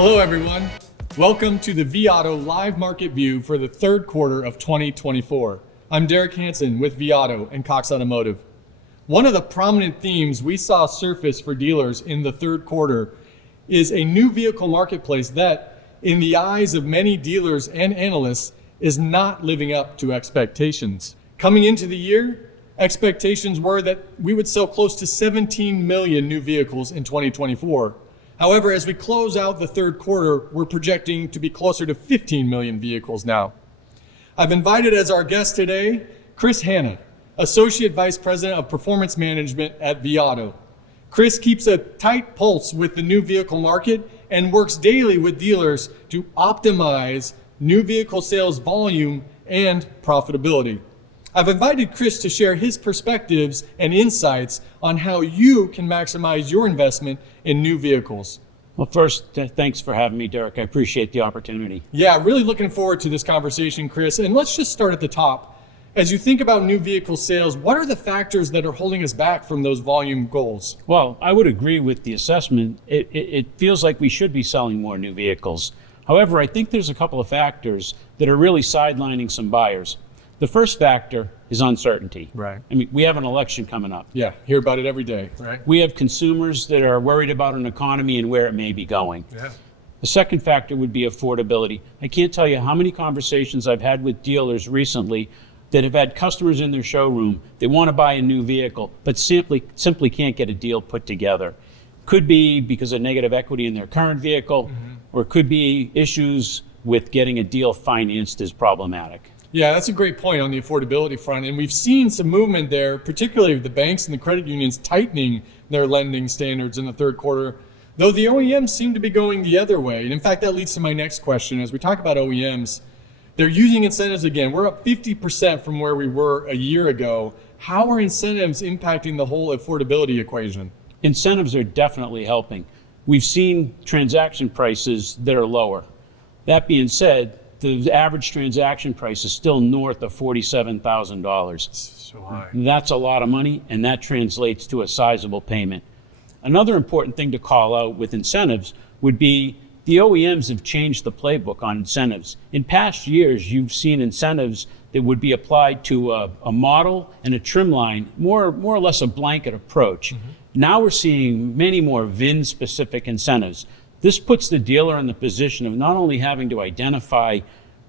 Hello, everyone. Welcome to the vAuto live market view for the third quarter of 2024. I'm Derek Hansen with vAuto and Cox Automotive. One of the prominent themes we saw surface for dealers in the third quarter is a new vehicle marketplace that, in the eyes of many dealers and analysts, is not living up to expectations. Coming into the year, expectations were that we would sell close to 17 million new vehicles in 2024. However, as we close out the third quarter, we're projecting to be closer to 15 million vehicles now. I've invited as our guest today, Chris Hanna, Associate Vice President of Performance Management at vAuto. Chris keeps a tight pulse with the new vehicle market and works daily with dealers to optimize new vehicle sales volume and profitability. I've invited Chris to share his perspectives and insights on how you can maximize your investment in new vehicles. Well, first, thanks for having me, Derek. I appreciate the opportunity. Yeah, really looking forward to this conversation, Chris. And let's just start at the top. As you think about new vehicle sales, what are the factors that are holding us back from those volume goals? Well, I would agree with the assessment. It feels like we should be selling more new vehicles. However, I think there's a couple of factors that are really sidelining some buyers. The first factor is uncertainty. Right. I mean, we have an election coming up. Yeah, hear about it every day, right? We have consumers that are worried about an economy and where it may be going. Yeah. The second factor would be affordability. I can't tell you how many conversations I've had with dealers recently that have had customers in their showroom. They want to buy a new vehicle, but simply can't get a deal put together. Could be because of negative equity in their current vehicle, or it could be issues with getting a deal financed is problematic. Yeah, that's a great point on the affordability front. And we've seen some movement there, particularly with the banks and the credit unions tightening their lending standards in the third quarter, though the OEMs seem to be going the other way. And in fact, that leads to my next question. As we talk about OEMs, they're using incentives again. We're up 50% from where we were a year ago. How are incentives impacting the whole affordability equation? Incentives are definitely helping. We've seen transaction prices that are lower. That being said, the average transaction price is still north of $47,000. So high. That's a lot of money, and that translates to a sizable payment. Another important thing to call out with incentives would be the OEMs have changed the playbook on incentives. In past years, you've seen incentives that would be applied to a model and a trim line, more or less a blanket approach. Now we're seeing many more VIN-specific incentives. This puts the dealer in the position of not only having to identify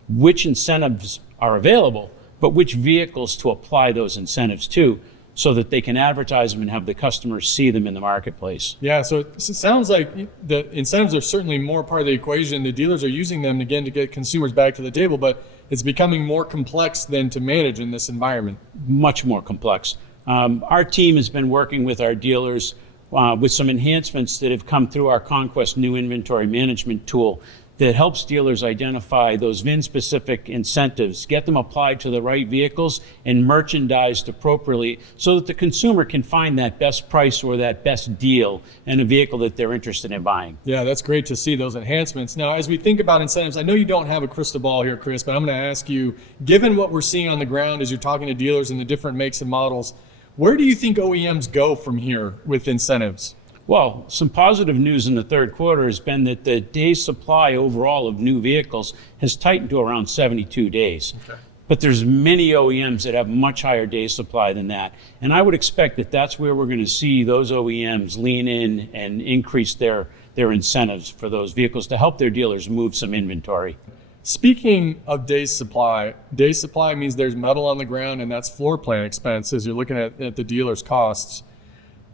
which incentives are available, but which vehicles to apply those incentives to so that they can advertise them and have the customers see them in the marketplace. Yeah, so it sounds like the incentives are certainly more part of the equation. The dealers are using them, again, to get consumers back to the table, but it's becoming more complex than to manage in this environment. Much more complex. Our team has been working with our dealers with some enhancements that have come through our Conquest new inventory management tool that helps dealers identify those VIN-specific incentives, get them applied to the right vehicles and merchandised appropriately so that the consumer can find that best price or that best deal in a vehicle that they're interested in buying. Yeah, that's great to see those enhancements. Now, as we think about incentives, I know you don't have a crystal ball here, Chris, but I'm going to ask you, given what we're seeing on the ground as you're talking to dealers in the different makes and models, where do you think OEMs go from here with incentives? Well, some positive news in the third quarter has been that the days supply overall of new vehicles has tightened to around 72 days. Okay. But there's many OEMs that have much higher days supply than that. And I would expect that that's where we're going to see those OEMs lean in and increase their incentives for those vehicles to help their dealers move some inventory. Speaking of days supply means there's metal on the ground, and that's floor plan expense as you're looking at the dealer's costs.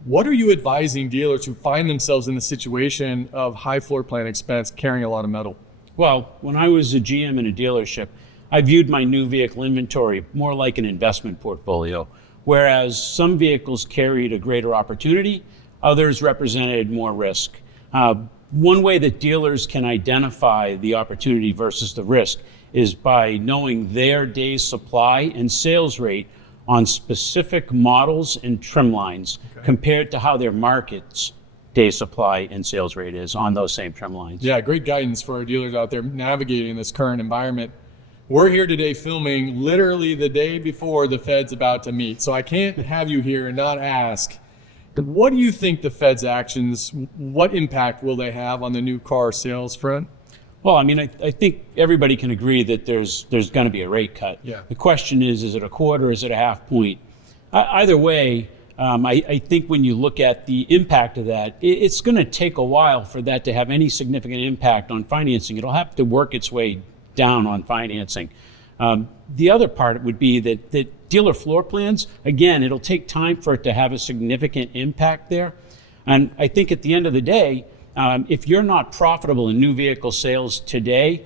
What are you advising dealers who find themselves in the situation of high floor plan expense carrying a lot of metal? Well, when I was a GM in a dealership, I viewed my new vehicle inventory more like an investment portfolio, whereas some vehicles carried a greater opportunity, others represented more risk. One way that dealers can identify the opportunity versus the risk is by knowing their days supply and sales rate on specific models and trim lines compared to how their market's day supply and sales rate is on those same trim lines. Yeah, great guidance for our dealers out there navigating this current environment. We're here today filming literally the day before the Fed's about to meet. So I can't have you here and not ask, What do you think the Fed's actions, what impact will they have on the new car sales front? Well, I mean, I think everybody can agree that there's going to be a rate cut. Yeah. The question is it a quarter? Is it a half point? Either way, I think when you look at the impact of that, it's going to take a while for that to have any significant impact on financing. It'll have to work its way down on financing. The other part would be that dealer floor plans, again, it'll take time for it to have a significant impact there. And I think at the end of the day, if you're not profitable in new vehicle sales today,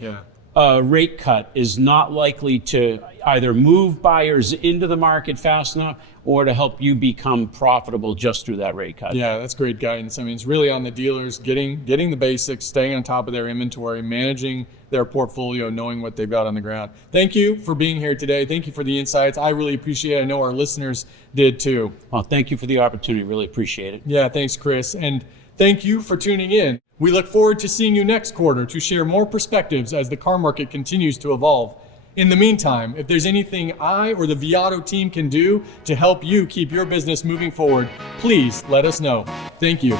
a rate cut is not likely to either move buyers into the market fast enough or to help you become profitable just through that rate cut. Yeah, that's great guidance. I mean, it's really on the dealers getting the basics, staying on top of their inventory, managing their portfolio, knowing what they've got on the ground. Thank you for being here today. Thank you for the insights. I really appreciate it. I know our listeners did too. Well, thank you for the opportunity. Really appreciate it. Yeah, thanks, Chris. And thank you for tuning in. We look forward to seeing you next quarter to share more perspectives as the car market continues to evolve. In the meantime, if there's anything I or the vAuto team can do to help you keep your business moving forward, please let us know. Thank you.